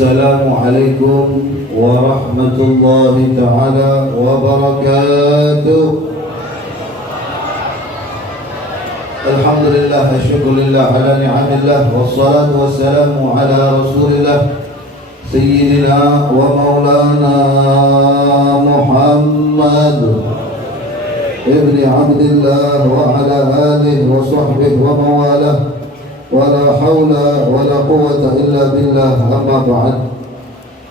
Assalamualaikum warahmatullahi ta'ala wabarakatuh. Alhamdulillah, syukurillah ala ni'amillah, wassalatu wassalamu ala rasulillah Sayyidina wa maulana Muhammad ibni Abdillah wa ala alihi wa sahbihi wa mawalah, wala hawla wala quwwata illa billah, amma ba'd.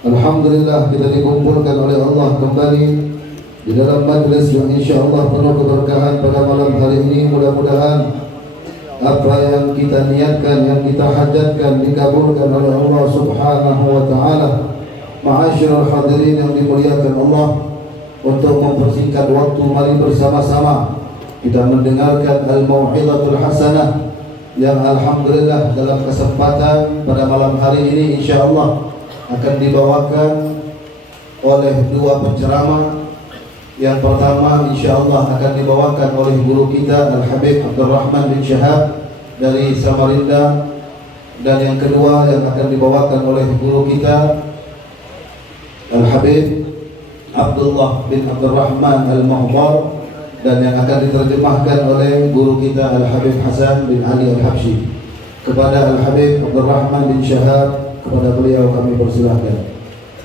Alhamdulillah, kita dikumpulkan oleh Allah kembali di dalam majlis yang insyaallah penuh keberkahan pada malam hari ini. Mudah-mudahan apa yang kita niatkan, yang kita hajatkan dikabulkan oleh Allah Subhanahu wa taala. Ma'asyiral hadirin yang dimuliakan Allah, untuk mempersingkat waktu, mari bersama-sama kita mendengarkan al-mau'izatul hasanah yang alhamdulillah dalam kesempatan pada malam hari ini insyaallah akan dibawakan oleh dua penceramah. Yang pertama insyaallah akan dibawakan oleh guru kita Al-Habib Abdurrahman bin Syahab dari Samarinda, dan yang kedua yang akan dibawakan oleh guru kita Al-Habib Abdullah bin Abdurrahman Al-Mahbar, dan yang akan diterjemahkan oleh guru kita Al-Habib Hasan bin Ali Al-Habsyi. Kepada Al-Habib Abdurrahman bin Syahab, kepada beliau kami persilahkan.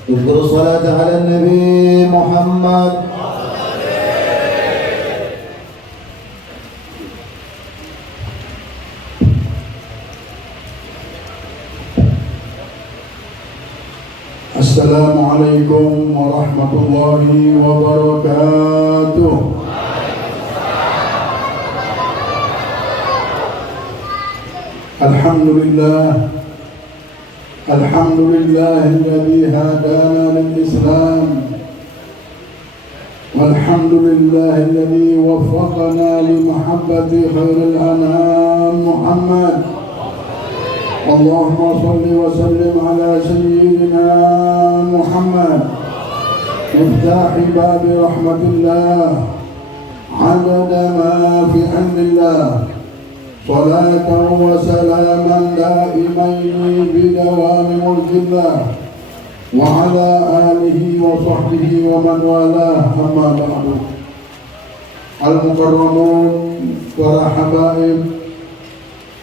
Iqra salat ala Nabi Muhammad. Assalamualaikum warahmatullahi wabarakatuh. Alhamdulillah, alhamdulillahilladzi hadana lil-Islam, walhamdulillahilladzi waffaqana li mahabbati khairil anam Muhammad. Allahumma salli wa sallim ala sayyidina Muhammad miftahi babi rahmatillah adada ma fi ilmillah, salatan wa salaman daimaini bidawami mulkillah wa ala alihi wa sahbihi wa man walah, amma ba'du. Al-mukarramun, para habaib,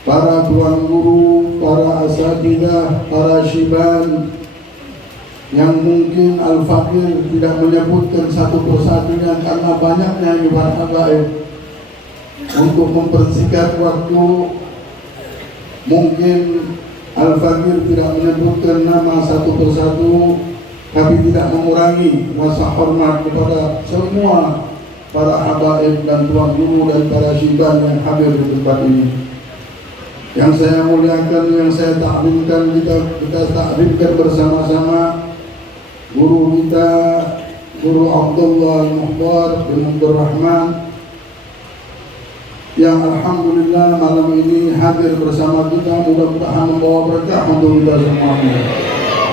para tuan guru, para asatidzah, para syiban yang mungkin Al-Fakir tidak menyebutkan satu persatunya karena banyaknya ibarat gaib. Untuk mempersingkat waktu, mungkin Al-Fakir tidak menyebutkan nama satu persatu, tapi tidak mengurangi rasa hormat kepada semua para habaib dan tuan guru dan para syiban yang hadir di tempat ini. Yang saya muliakan, yang saya taklimkan, kita taklimkan bersama-sama guru kita, Guru Abdullah Al-Mukhtar bin Abdurrahman, yang alhamdulillah malam ini hadir bersama kita. Mudah-mudahan membawa berkah untuk kita semuanya,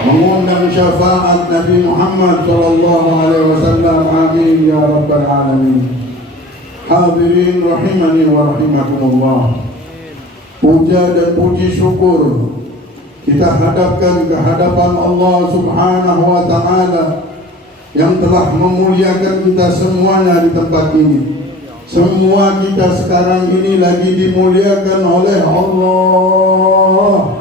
mengundang syafaat Nabi Muhammad sallallahu alaihi wasallam. Amin ya rabbal alamin. Hadirin rahimani wa rahimakumullah. Puja dan puji syukur kita hadapkan ke hadapan Allah Subhanahu wa ta'ala yang telah memuliakan kita semuanya di tempat ini. Semua kita sekarang ini lagi dimuliakan oleh Allah.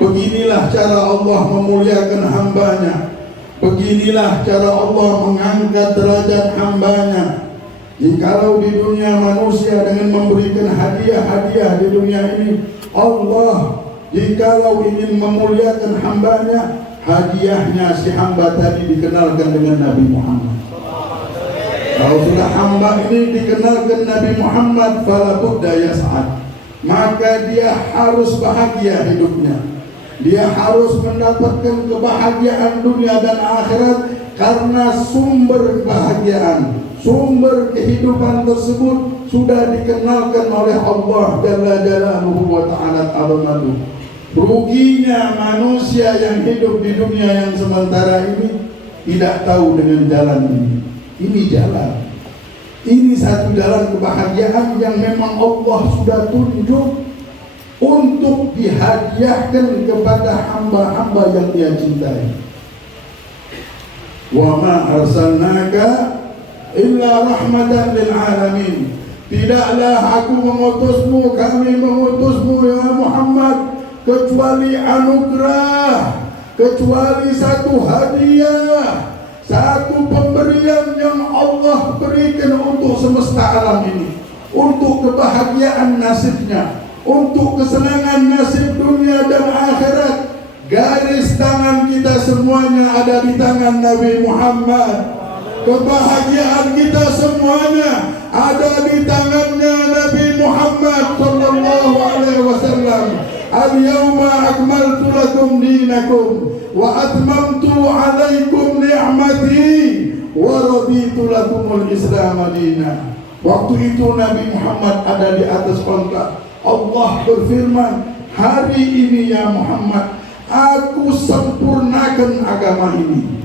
Beginilah cara Allah memuliakan hambanya. Beginilah cara Allah mengangkat derajat hambanya. Jikalau di dunia manusia dengan memberikan hadiah-hadiah di dunia ini, Allah jikalau ingin memuliakan hambanya, hadiahnya si hamba tadi dikenalkan dengan Nabi Muhammad. Kalau sudah hamba ini dikenalkan Nabi Muhammad, fala budda yas'ad, maka dia harus bahagia hidupnya. Dia harus mendapatkan kebahagiaan dunia dan akhirat, karena sumber kebahagiaan, sumber kehidupan tersebut sudah dikenalkan oleh Allah Jalla Jalaluhu wa Ta'ala Azamatuh. Ruginya manusia yang hidup di dunia yang sementara ini tidak tahu dengan jalan ini. Ini jalan, ini satu jalan kebahagiaan yang memang Allah sudah tunjuk. untuk dihadiahkan kepada hamba-hamba yang Dia cintai. Wa ma arsalnaka illa rahmatan lil alamin. Tidaklah aku mengutusmu, kami mengutusmu ya Muhammad, kecuali anugerah, kecuali satu hadiah, satu pemberian yang Allah berikan untuk semesta alam ini, untuk kebahagiaan nasibnya, untuk kesenangan nasib dunia dan akhirat. Garis tangan kita semuanya ada di tangan Nabi Muhammad. Kebahagiaan kita semuanya ada di tangannya Nabi Muhammad sallallahu alaihi wasallam. Al-yawma akmaltu lakum dinakum wa atmamtu alaikum ni'mati wa raditu lakumul Islam madina. Waktu itu Nabi Muhammad ada di atas onta. Allah berfirman, hari ini ya Muhammad, aku sempurnakan agama ini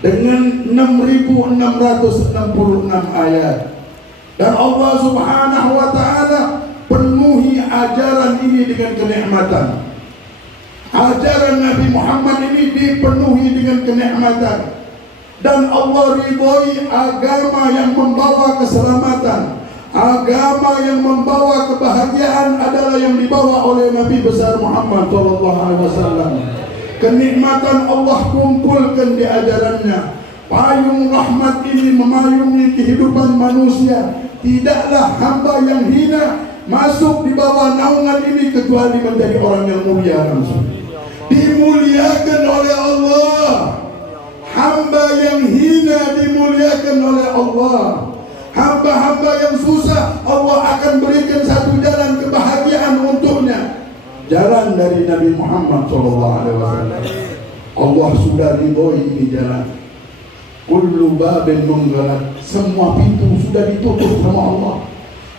dengan 6.666 ayat. Dan Allah Subhanahu wa ta'ala penuhi ajaran ini dengan kenikmatan. Ajaran Nabi Muhammad ini dipenuhi dengan kenikmatan. Dan Allah ridhoi agama yang membawa keselamatan. Agama yang membawa kebahagiaan adalah yang dibawa oleh Nabi besar Muhammad sallallahu alaihi wasallam. Kenikmatan Allah kumpulkan di ajarannya. Payung rahmat ini memayungi kehidupan manusia. Tidaklah hamba yang hina masuk di bawah naungan ini kecuali menjadi orang yang mulia langsung. Dimuliakan oleh Allah. Hamba yang hina dimuliakan oleh Allah. Hamba-hamba yang susah Allah akan berikan satu jalan kebahagiaan untuknya. Jalan dari Nabi Muhammad SAW. Allah sudah ridhoi ini jalan. Kullu babin munggalak. Semua pintu sudah ditutup sama Allah.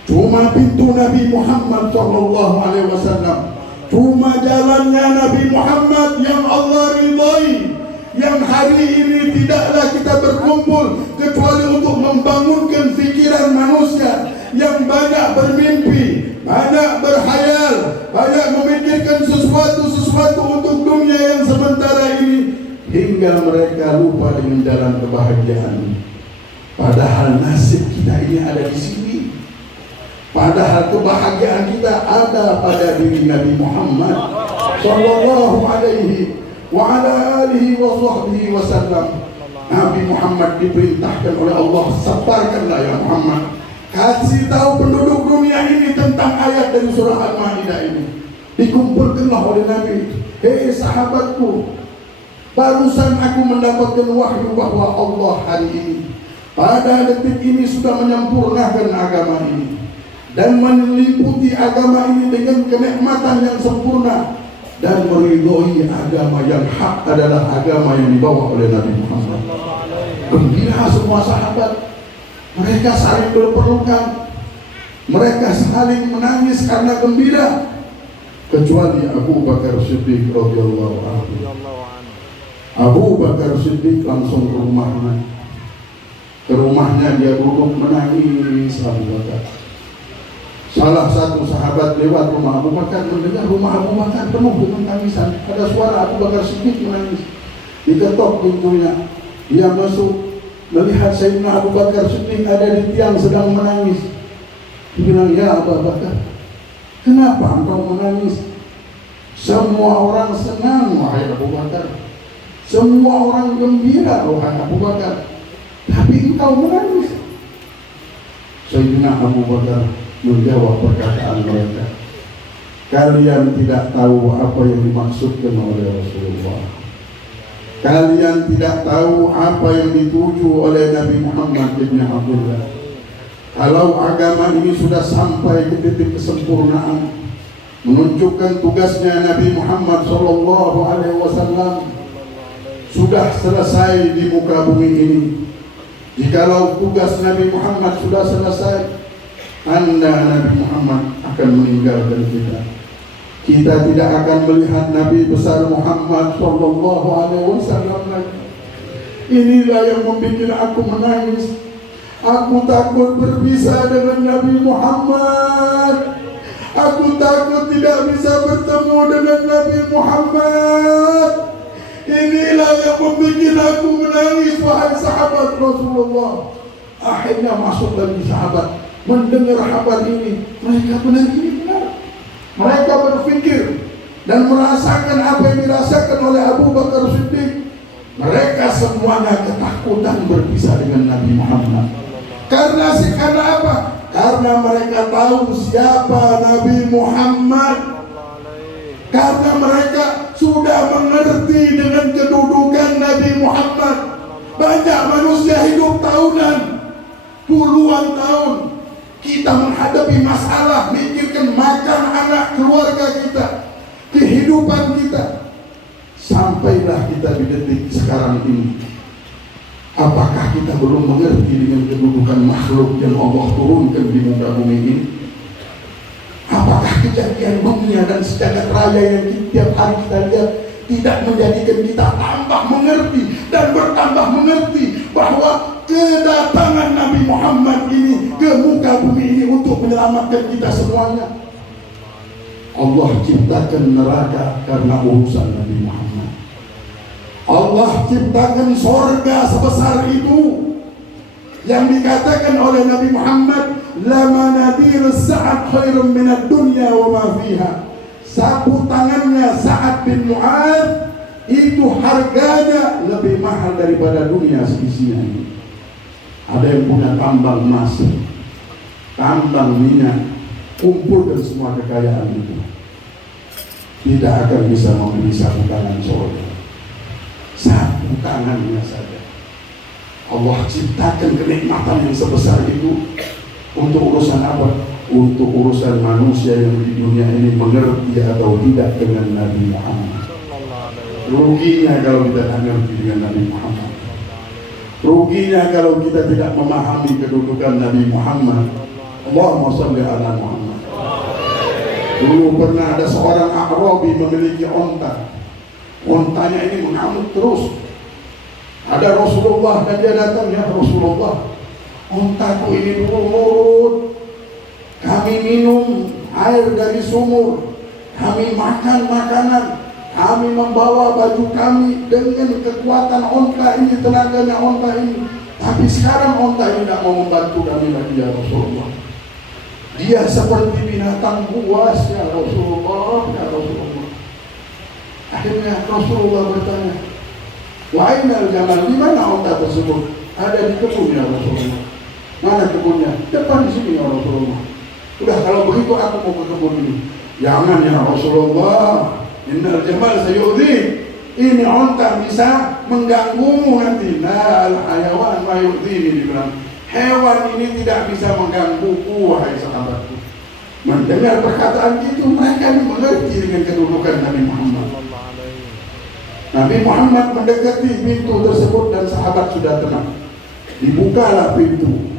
Cuma pintu Nabi Muhammad SAW. Cuma jalannya Nabi Muhammad yang Allah ridhoi. Yang hari ini tidaklah kita berkumpul kecuali untuk membangunkan fikiran manusia yang banyak bermimpi, banyak berhayal, banyak memikirkan sesuatu untuk dunia yang sementara ini, hingga mereka lupa dengan jalan kebahagiaan. Padahal nasib kita ini ada di sini. Padahal kebahagiaan kita ada pada diri Nabi Muhammad sallallahu alaihi wa ala alihi wa sahbihi wasallam. Nabi Muhammad diperintahkan oleh Allah, sabarkanlah ya Muhammad, kasih tahu penduduk dunia ini tentang ayat dari surah Al-Maidah ini. Dikumpulkanlah oleh Nabi, hei sahabatku, barusan aku mendapatkan wahyu bahwa Allah hari ini pada detik ini sudah menyempurnakan agama ini dan meliputi agama ini dengan kenikmatan yang sempurna. Dan meridhoi agama yang hak adalah agama yang dibawa oleh Nabi Muhammad. Gembira semua sahabat. Mereka saling berpelukan. Mereka saling menangis karena gembira. Kecuali Abu Bakar Siddiq radhiyallahu anhu. Abu Bakar Siddiq langsung ke rumahnya. Ke rumahnya dia duduk menangis. Abu Bakar. Salah satu sahabat lewat rumah Abu Bakar, mendengar rumah Abu Bakar penuh dengan tangisan. Ada suara Abu Bakar Siddiq menangis. Diketok pintunya. Dia masuk, melihat Sayyidina Abu Bakar Siddiq ada di tiang sedang menangis. Dia bilang, ya Abu Bakar, kenapa engkau menangis? Semua orang senang, wahai Abu Bakar. Semua orang gembira, wahai Abu Bakar. Tapi engkau menangis. Sayyidina Abu Bakar menjawab perkataan mereka, kalian tidak tahu apa yang dimaksudkan oleh Rasulullah. Kalian tidak tahu apa yang dituju oleh Nabi Muhammad bin Abdullah. Kalau agama ini sudah sampai ke titik kesempurnaan, menunjukkan tugasnya Nabi Muhammad SAW sudah selesai di muka bumi ini. Jikalau tugas Nabi Muhammad sudah selesai, Anda Nabi Muhammad akan meninggalkan kita. Kita tidak akan melihat Nabi besar Muhammad sallallahu alaihi wasallam lagi. Inilah yang membuat aku menangis. Aku takut berpisah dengan Nabi Muhammad. Aku takut tidak bisa bertemu dengan Nabi Muhammad. Inilah yang membuat aku menangis, wahai sahabat Rasulullah. Akhirnya masuk lagi sahabat, mendengar kabar ini. Mereka benar. Mereka berpikir dan merasakan apa yang dirasakan oleh Abu Bakar Siddiq. Mereka semuanya ketakutan berpisah dengan Nabi Muhammad. Karena apa? Karena mereka tahu siapa Nabi Muhammad. Karena mereka sudah mengerti dengan kedudukan Nabi Muhammad. Banyak manusia hidup tahunan, puluhan tahun. Kita menghadapi masalah, mikirkan makan anak keluarga kita, kehidupan kita. Sampailah kita di detik sekarang ini. Apakah kita belum mengerti dengan kedudukan makhluk yang Allah turunkan di muka bumi ini? Apakah kejadian dunia dan sejagat raya yang tiap hari kita lihat tidak menjadikan kita tambah mengerti dan bertambah mengerti bahwa kedatangan Nabi Muhammad ini ke muka bumi ini untuk menyelamatkan kita semuanya? Allah ciptakan neraka karena urusan Nabi Muhammad. Allah ciptakan sorga sebesar itu yang dikatakan oleh Nabi Muhammad, lama nadir Sa'ad khairun minad dunya wa ma fiha. Sapu tangannya Sa'ad bin Mu'adz itu harganya lebih mahal daripada dunia seisinya ini. Ada yang punya tambang emas, tambang minyak, kumpulkan semua kekayaan itu, tidak akan bisa membeli sapu tangan sorga. Sapu tangannya saja. Allah ciptakan kenikmatan yang sebesar itu untuk urusan apa? Untuk urusan manusia yang di dunia ini mengerti atau tidak dengan Nabi Muhammad. Ruginya kalau kita tidak mengerti dengan Nabi Muhammad. Ruginya kalau kita tidak memahami kedudukan Nabi Muhammad. Allahumma shalli ala Muhammad. Dulu pernah ada seorang A'rabi memiliki onta. Ontanya ini mengamuk terus. Ada Rasulullah dan dia datang, ya Rasulullah, ontaku ini dulu nurut. Kami minum air dari sumur, kami makan makanan, kami membawa baju kami dengan kekuatan onta ini, tenaganya onta ini. Tapi sekarang onta ini tidak mau membantu kami lagi, ya Rasulullah. Dia seperti binatang buas, ya Rasulullah, ya Rasulullah. Akhirnya Rasulullah bertanya, wa'inal jamal, di mana onta tersebut? Ada di kebun, ya Rasulullah. Mana kebunnya? Depan di sini, ya Rasulullah. Udah, kalau begitu aku mau ke kebun ini. Jangan, ya Rasulullah, innal jamal sayu'dhi. Ini onta bisa mengganggumu nanti. Nah, al-hayawan ma yu'dhini, dibilang, hewan ini tidak bisa menggangguku, wahai sahabatku. Mendengar perkataan itu, mereka mengerti dengan kedudukan Nabi Muhammad. Nabi Muhammad mendekati pintu tersebut dan sahabat sudah tenang. Dibukalah pintu.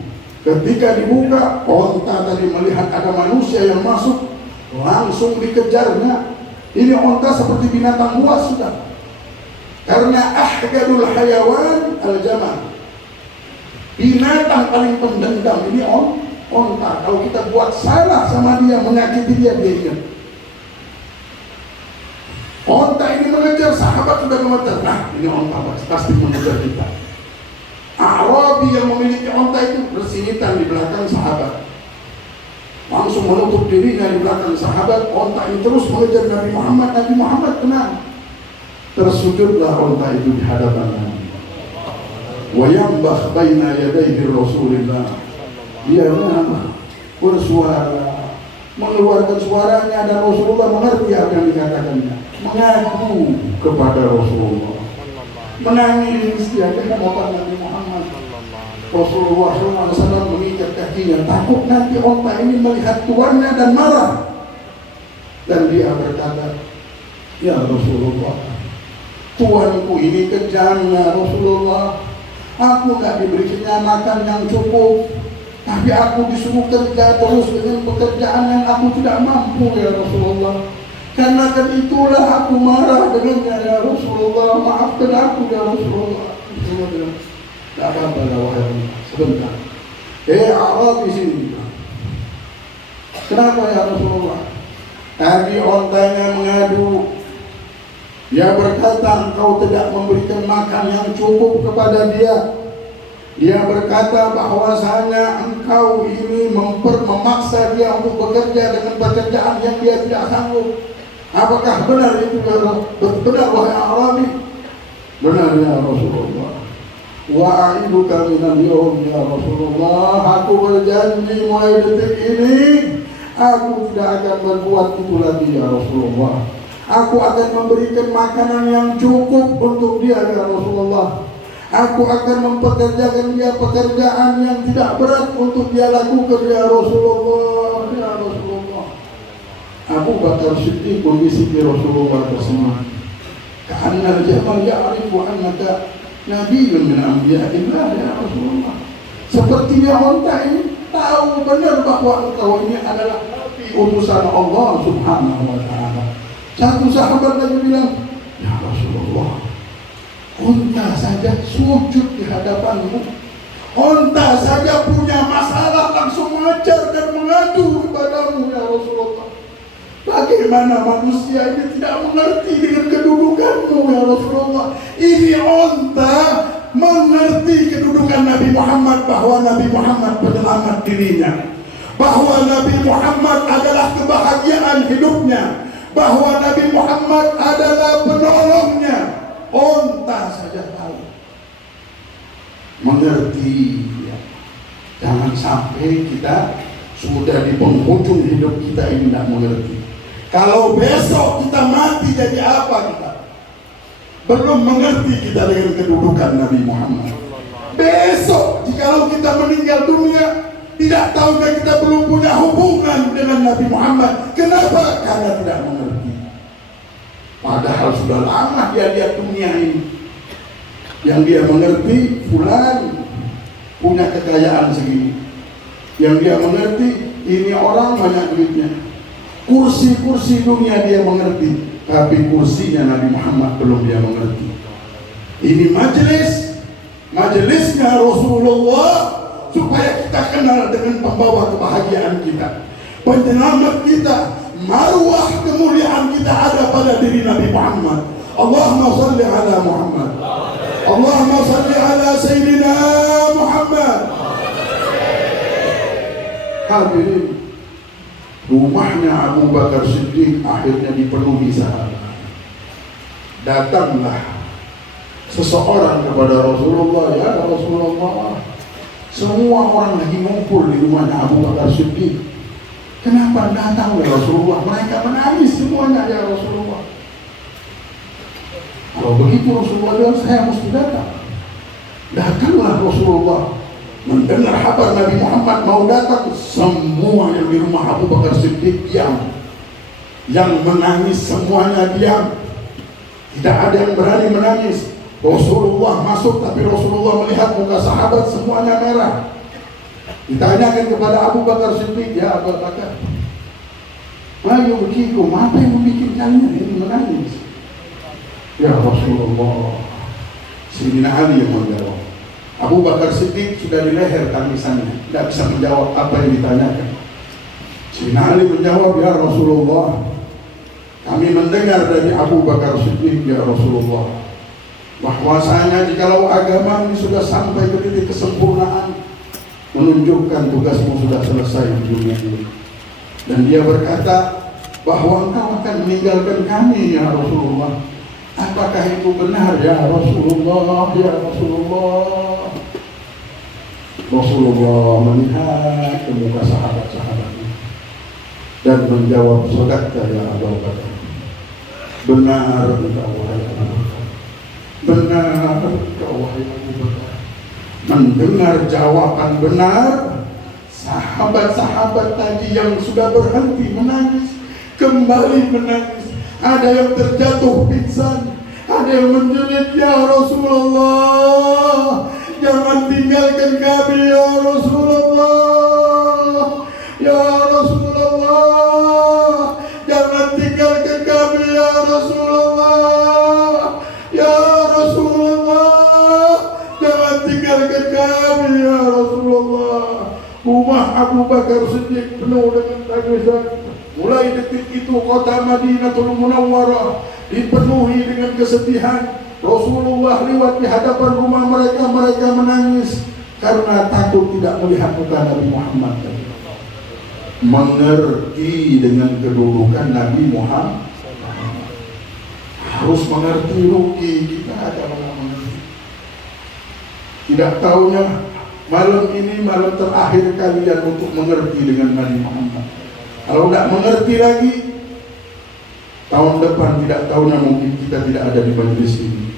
Ketika dibuka, onta tadi melihat ada manusia yang masuk, langsung dikejarnya. Ini onta seperti binatang buas sudah. Karena ahgadul hayawan al-jamal. Binatang paling pendendam ini onta. Kalau kita buat salah sama dia, menyakiti dia ingat. Onta ini mengejar, sahabat sudah mengejar. Nah, ini onta pasti mengejar kita. A'rabi yang memiliki onta itu bersinitan di belakang sahabat, langsung menutup dirinya di belakang sahabat. Onta ini terus mengejar Nabi Muhammad. Nabi Muhammad tenang. Tersujudlah onta itu di hadapan Nabi. Wa yambakh baina yadayhi Rasulullah. Dia bersuara, mengeluarkan suaranya, dan Rasulullah mengerti apa yang dikatakannya. Mengadu kepada Rasulullah, menangis dia di hadapan Nabi Muhammad. Rasulullah SAW mengikat kakinya, takut nanti onta ini melihat tuannya dan marah. Dan dia berkata, ya Rasulullah, tuanku ini kejam, ya Rasulullah. Aku tidak diberi kenyamanan yang cukup, tapi aku disuruh kerja terus dengan pekerjaan yang aku tidak mampu, ya Rasulullah. Karena kan itulah aku marah dengannya, ya Rasulullah. Maafkan aku, ya Rasulullah. Tidak apa-apa, wahai sebentar. A'rabi di sini. Kenapa ya Rasulullah? Tadi ontanya mengadu. Dia berkata, engkau tidak memberikan makan yang cukup kepada dia. Dia berkata bahwasanya engkau ini memaksa dia untuk bekerja dengan pekerjaan yang dia tidak sanggup. Apakah benar itu? Benar wahai Arabi? Benar ya Rasulullah. Wa'iduka minal yawm ya Rasulullah. Aku berjanji mulai detik ini aku tidak akan berbuat itu lagi ya Rasulullah. Aku akan memberikan makanan yang cukup untuk dia ya Rasulullah. Aku akan mempekerjakan dia pekerjaan yang tidak berat untuk dia lakukan ya Rasulullah. Ya Rasulullah. Abu Bakar Siddiq kondisi Rasulullah tersebut. Karena jamal ya'rifu annaka nabiyyun min anbiya'illah ya Rasulullah. Sepertinya onta ini tahu benar bahwa engkau ini adalah nabi utusan Allah Subhanahu wa taala. Satu sahabat lagi bilang, "Ya Rasulullah, onta saja sujud di hadapanmu. Onta saja punya masalah langsung mengajar dan mengadu kepadamu ya Rasulullah. Bagaimana manusia ini tidak mengerti dengan kedudukanmu ya Rasulullah. Ini onta mengerti kedudukan Nabi Muhammad, bahwa Nabi Muhammad penyelamat dirinya, bahwa Nabi Muhammad adalah kebahagiaan hidupnya, bahwa Nabi Muhammad adalah penolongnya. Onta saja tahu, mengerti ya. Jangan sampai kita sudah di penghujung hidup kita ini tidak mengerti. Kalau besok kita mati jadi apa kita? Belum mengerti kita dengan kedudukan Nabi Muhammad. Besok jikalau kita meninggal dunia, tidak tahu dan kita belum punya hubungan dengan Nabi Muhammad. Kenapa? Karena tidak mengerti. Padahal sudah lama dia lihat dunia ini. Yang dia mengerti, fulan punya kekayaan segini. Yang dia mengerti, ini orang banyak duitnya. Kursi-kursi dunia dia mengerti, tapi kursinya Nabi Muhammad belum dia mengerti. Ini majelisnya Rasulullah, supaya kita kenal dengan pembawa kebahagiaan kita, penyelamat kita. Marwah kemuliaan kita ada pada diri Nabi Muhammad. Allahumma salli ala Muhammad. Allahumma salli ala Sayyidina Muhammad. Hadirin, rumahnya Abu Bakar Siddiq akhirnya dipenuhi sahabat. Datanglah seseorang kepada Rasulullah, ya Rasulullah, semua orang lagi ngumpul di rumahnya Abu Bakar Siddiq. Kenapa datang ya Rasulullah? Mereka menangis semuanya ya Rasulullah. Kalau begitu Rasulullah bilang, saya mesti datang. Datanglah Rasulullah. Mendengar kabar Nabi Muhammad mau datang, semua yang di rumah Abu Bakar Siddiq diam. Yang menangis semuanya diam. Tidak ada yang berani menangis. Rasulullah masuk, tapi Rasulullah melihat muka sahabat semuanya merah. Ditanyakan kepada Abu Bakar Siddiq, ya Abu Bakar, ayo begitu, apa yang membuat kalian ini menangis? Ya Rasulullah, Sayyidina Ali yang menjawab. Abu Bakar Siddiq sudah di leher tangisannya, tidak bisa menjawab apa yang ditanyakan. Sayyidina Ali menjawab, ya Rasulullah, kami mendengar dari Abu Bakar Siddiq, ya Rasulullah, bahwasanya jikalau agama ini sudah sampai ke titik kesempurnaan, menunjukkan tugasmu sudah selesai di dunia ini. Dan dia berkata bahwa engkau akan meninggalkan kami ya Rasulullah. Apakah itu benar ya Rasulullah? Ya Rasulullah. Rasulullah melihat ke muka sahabat-sahabatnya dan menjawab, sadaqta ya Abu Bakar. Benar engkau wahai Abu Bakar. Benar engkau wahai Abu Bakar. Mendengar jawaban benar, sahabat-sahabat tadi yang sudah berhenti menangis kembali menangis. Ada yang terjatuh pingsan, ada yang menjerit, ya Rasulullah, jangan tinggalkan kami ya Rasulullah. Ya Rasulullah, jangan tinggalkan kami ya Rasulullah. Ya Rasulullah, jangan tinggalkan kami ya Rasulullah. Rumah Abu Bakar Siddiq penuh dengan tangisan. Mulai detik itu kota Madinatul Munawwarah dipenuhi dengan kesedihan. Rasulullah lewat di hadapan rumah mereka, mereka menangis karena takut tidak melihat muka Nabi Muhammad. Mengerti dengan kedudukan Nabi Muhammad, harus mengerti, rugi kita kalau mengerti. Tidak tahunya malam ini malam terakhir kalian untuk mengerti dengan Nabi Muhammad. Kalau tidak mengerti lagi, tahun depan tidak tahunya mungkin kita tidak ada di majelis ini,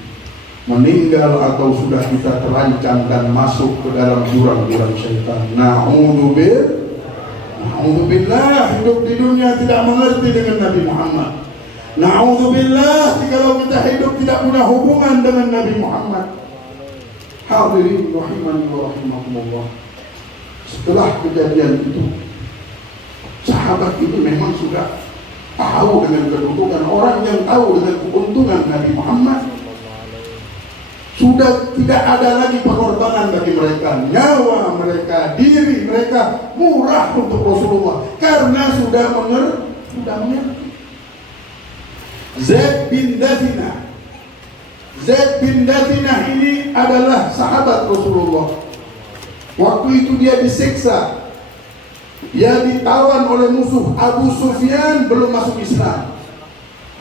meninggal atau sudah kita terancam dan masuk ke dalam jurang-jurang syaitan. Na'udzubillah, hidup di dunia tidak mengerti dengan Nabi Muhammad. Na'udzubillah, jikalau kita hidup tidak punya hubungan dengan Nabi Muhammad. Hadirin rahimani wa rahimakumullah. Setelah kejadian itu, sahabat itu memang sudah tahu dengan kedudukan, orang yang tahu dengan keuntungan Nabi Muhammad. Sudah tidak ada lagi pengorbanan bagi mereka, nyawa mereka, diri mereka murah untuk Rasulullah karena sudah mengerti. Zaid bin Dathina ini adalah sahabat Rasulullah. Waktu itu dia disiksa, dia ditawan oleh musuh. Abu Sufyan belum masuk Islam.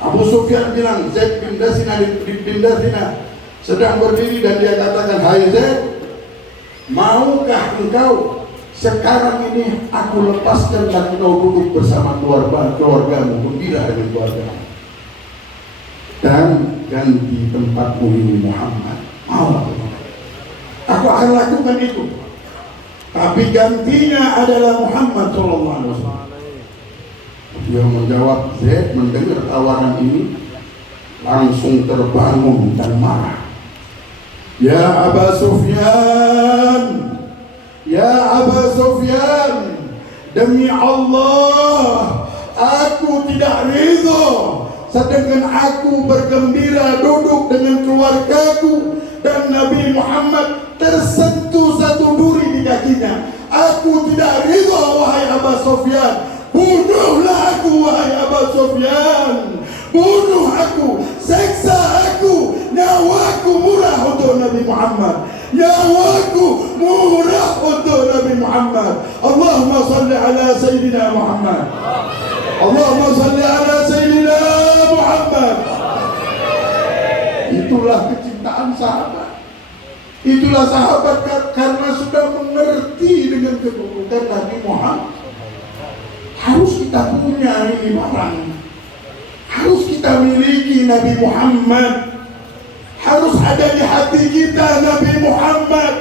Abu Sufyan bilang, Zaid bin Dathina sedang berdiri dan dia katakan, "Hai Zaid, maukah engkau sekarang ini aku lepaskan dan engkau duduk bersama keluargamu, gembira dengan keluargamu, dan ganti tempatmu ini Muhammad? Mau aku akan lakukan itu, tapi gantinya adalah Muhammad sallallahu alaihi wasallam." Dia menjawab, Zaid mendengar tawaran ini langsung terbangun dan marah. Ya Aba Sufyan, demi Allah, aku tidak ridho sedangkan aku bergembira duduk dengan keluargaku dan Nabi Muhammad tersentuh satu duri di kakinya. Aku tidak ridho, wahai Aba Sufyan. Bunuhlah aku, wahai Aba Sufyan. Bunuh aku, seksa aku, nyawaku murah untuk Nabi Muhammad. Nyawaku murah untuk Nabi Muhammad. Allahumma salli ala Sayyidina Muhammad. Allahumma salli ala Sayyidina Muhammad. Itulah kecintaan sahabat. Itulah sahabat karena sudah mengerti dengan kedudukan Nabi Muhammad. Harus kita punya ini barang. Harus kita miliki Nabi Muhammad. Harus ada di hati kita Nabi Muhammad.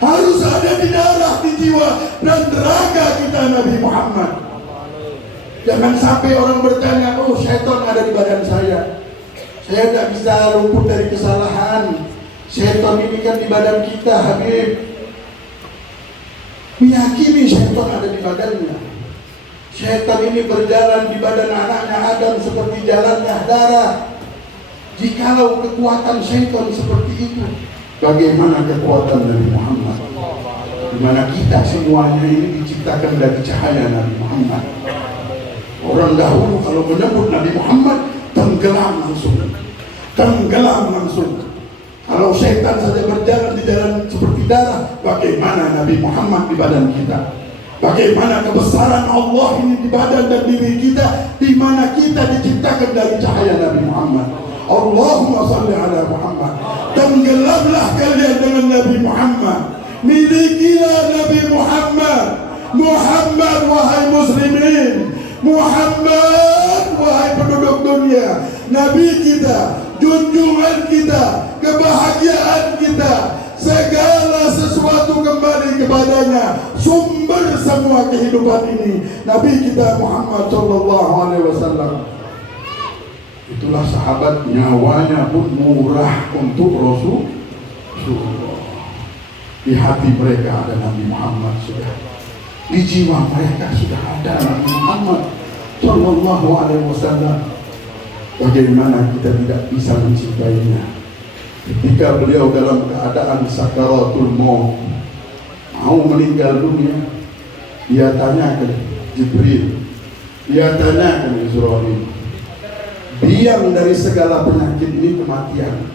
Harus ada di darah, di jiwa dan raga kita Nabi Muhammad. Jangan sampai orang bertanya, oh syaitan ada di badan saya tidak bisa luput dari kesalahan. Syaitan ini kan di badan kita, Habib. Meyakini syaitan ada di badannya. Syaitan ini berjalan di badan anaknya Adam seperti jalannya darah. Jikalau kekuatan syaitan seperti itu, bagaimana kekuatan Nabi Muhammad? Dimana kita semuanya ini diciptakan dari cahaya Nabi Muhammad. Orang dahulu kalau menyebut Nabi Muhammad, tenggelam langsung. Kalau syaitan saja berjalan di jalan seperti darah, bagaimana Nabi Muhammad di badan kita? Bagaimana kebesaran Allah ini di badan dan diri kita, di mana kita diciptakan dari cahaya Nabi Muhammad. Allahumma salli ala Muhammad. Tenggelamlah kalian dengan Nabi Muhammad. Milikilah Nabi Muhammad. Muhammad wahai muslimin. Muhammad wahai penduduk dunia. Nabi kita, junjungan kita, kebahagiaan kita, segala sesuatu kembali kepadanya. Sumber semua kehidupan ini Nabi kita Muhammad sallallahu alaihi wasallam. Itulah sahabat, nyawanya pun murah untuk Rasulullah. Di hati mereka ada Nabi Muhammad sudah. Di jiwa mereka sudah ada Nabi Muhammad sallallahu alaihi wasallam. Bagaimana kita tidak bisa mencintainya ketika beliau dalam keadaan sakaratul maut, mau meninggal dunia, Dia tanya ke Jibril, dia tanya ke Israil, biang dari segala penyakit ini kematian,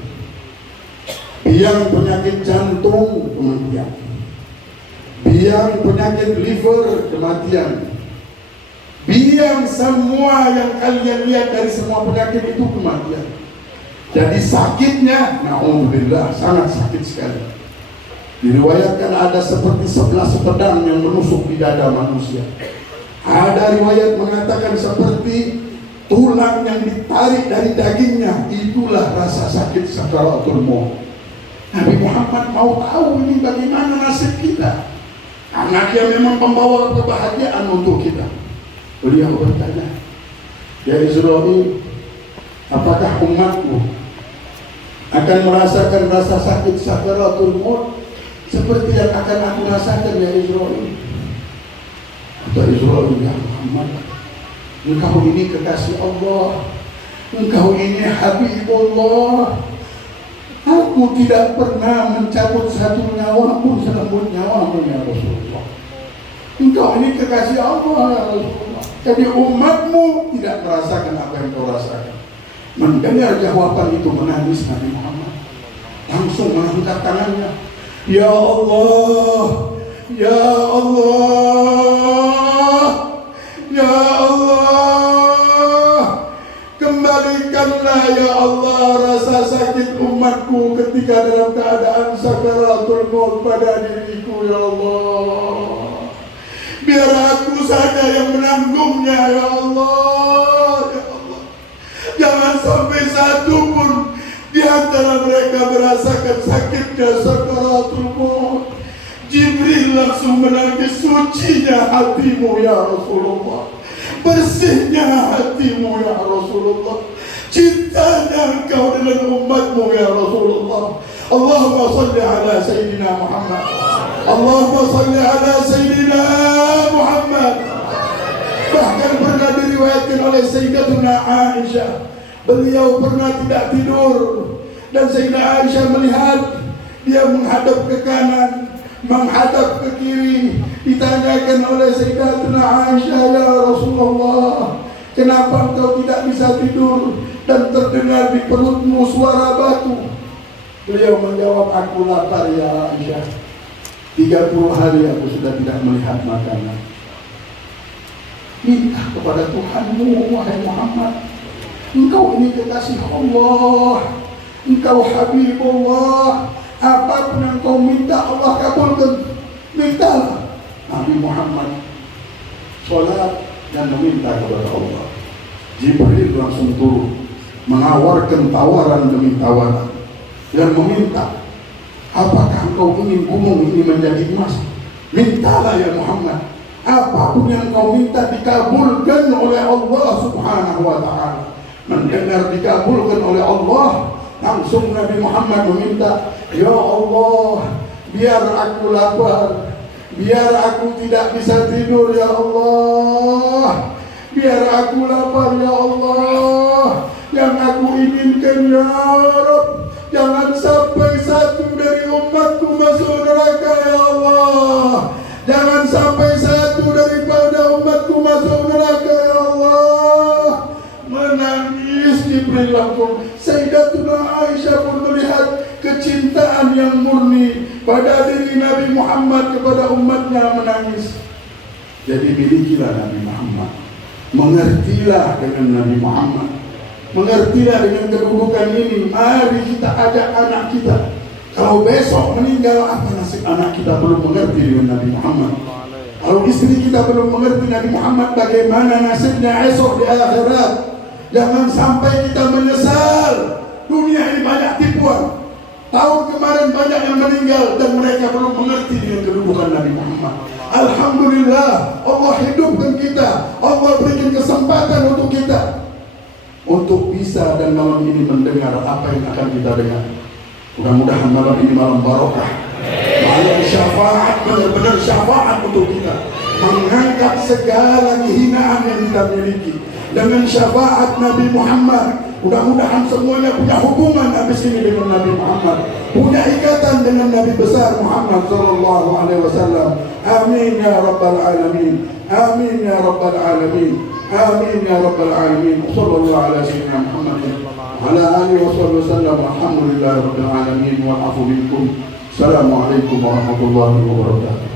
biang penyakit jantung kematian, biang penyakit liver kematian, biang semua yang kalian lihat dari semua penyakit itu kematian. Jadi sakitnya, na'udzubillah, sangat sakit sekali. Diriwayatkan ada seperti 11 pedang yang menusuk di dada manusia. Ada riwayat mengatakan seperti tulang yang ditarik dari dagingnya. Itulah rasa sakit sakaratul maut. Nabi Muhammad mau tahu ini bagaimana nasib kita, karena dia memang pembawa kebahagiaan untuk kita. Beliau bertanya, ya Israil, apakah umatku akan merasakan rasa sakit sakaratul maut seperti yang akan aku rasakan ya Israil? Kata Israil, ya Muhammad, engkau ini kekasih Allah, engkau ini Habibullah. Aku tidak pernah mencabut satu nyawa pun selembut nyawamu ya Rasulullah. Engkau ini kekasih Allah ya Rasulullah. Jadi umatmu tidak merasakan apa yang kau rasakan. Mendengar jawaban itu menangis Nabi Muhammad, langsung mengangkat tangannya, ya Allah, ya Allah, ya Allah, kembalikanlah ya Allah rasa sakit umatku ketika dalam keadaan sakaratul maut pada diriku ya Allah. Biar aku saja yang menanggungnya ya Allah, ya Allah. Jangan sampai satu pun di antara mereka merasakan sakitnya sakaratul maut. Jibril langsung menangis, sucinya hatimu ya Rasulullah, bersihnya hatimu ya Rasulullah, cintanya engkau dengan umatmu ya Rasulullah. Allahumma salli ala Sayyidina Muhammad, Allahumma salli ala Sayyidina Muhammad. Bahkan pernah diriwayatkan oleh Sayyidatuna Aisyah, beliau pernah tidak tidur dan Sayyidah Aisyah melihat dia menghadap ke kanan, menghadap ke kiri. Ditanyakan oleh Sayyidatuna Aisyah, ya Rasulullah, kenapa engkau tidak bisa tidur dan terdengar di perutmu suara batu? Beliau menjawab, aku lapar ya Aisyah, 30 hari aku sudah tidak melihat makanan. Minta kepada Tuhanmu wahai Muhammad, engkau ini kekasih Allah, engkau Habibullah, apapun yang kau minta Allah kabulkan. Mintalah. Nabi Muhammad sholat dan meminta kepada Allah. Jibril langsung turun menawarkan tawaran demi tawaran dan meminta, apakah engkau ingin gunung ini menjadi emas? Mintalah ya Muhammad, apapun yang kau minta dikabulkan oleh Allah subhanahu wa ta'ala. Mendengar dikabulkan oleh Allah, langsung Nabi Muhammad meminta, ya Allah, biar aku lapar, biar aku tidak bisa tidur ya Allah, biar aku lapar ya Allah. Yang aku inginkan ya Rabb, jangan sampai satu dari umatku masuk neraka ya Allah. Jangan sampai satu daripada umatku masuk neraka ya Allah. Menangis Jibril langsung. Sayyidatuna Aisyah pun melihat kecintaan yang murni pada diri Nabi Muhammad kepada umatnya, menangis. Jadi milikilah Nabi Muhammad, mengertilah dengan Nabi Muhammad, mengertilah dengan kedudukan ini. Mari kita ajak anak kita. Kalau besok meninggal, apa nasib anak kita belum mengerti dengan Nabi Muhammad? Kalau istri kita belum mengerti Nabi Muhammad, bagaimana nasibnya esok di akhirat? Jangan sampai kita menyesal. Dunia ini banyak tipuan. Tahun kemarin banyak yang meninggal dan mereka belum mengerti dengan kedudukan Nabi Muhammad. Alhamdulillah, Allah hidupkan kita, Allah berikan kesempatan untuk kita untuk bisa dan malam ini mendengar apa yang akan kita dengar. Mudah-mudahan malam ini malam barokah, malam syafaat, benar-benar syafaat untuk kita, mengangkat segala kehinaan yang kita miliki dengan syafaat Nabi Muhammad. Mudah-mudahan semuanya punya hubungan habis ini dengan Nabi Muhammad, punya ikatan berdekatan dengan Nabi besar Muhammad sallallahu alaihi wasallam. Amin ya rabbal alamin. Amin ya rabbal alamin. Amin ya rabbal alamin. Sallallahu ala sayyidina Muhammad ala alihi wasallam. Alhamdulillahi rabbil alamin wal afu minkum. Assalamualaikum warahmatullahi wabarakatuh.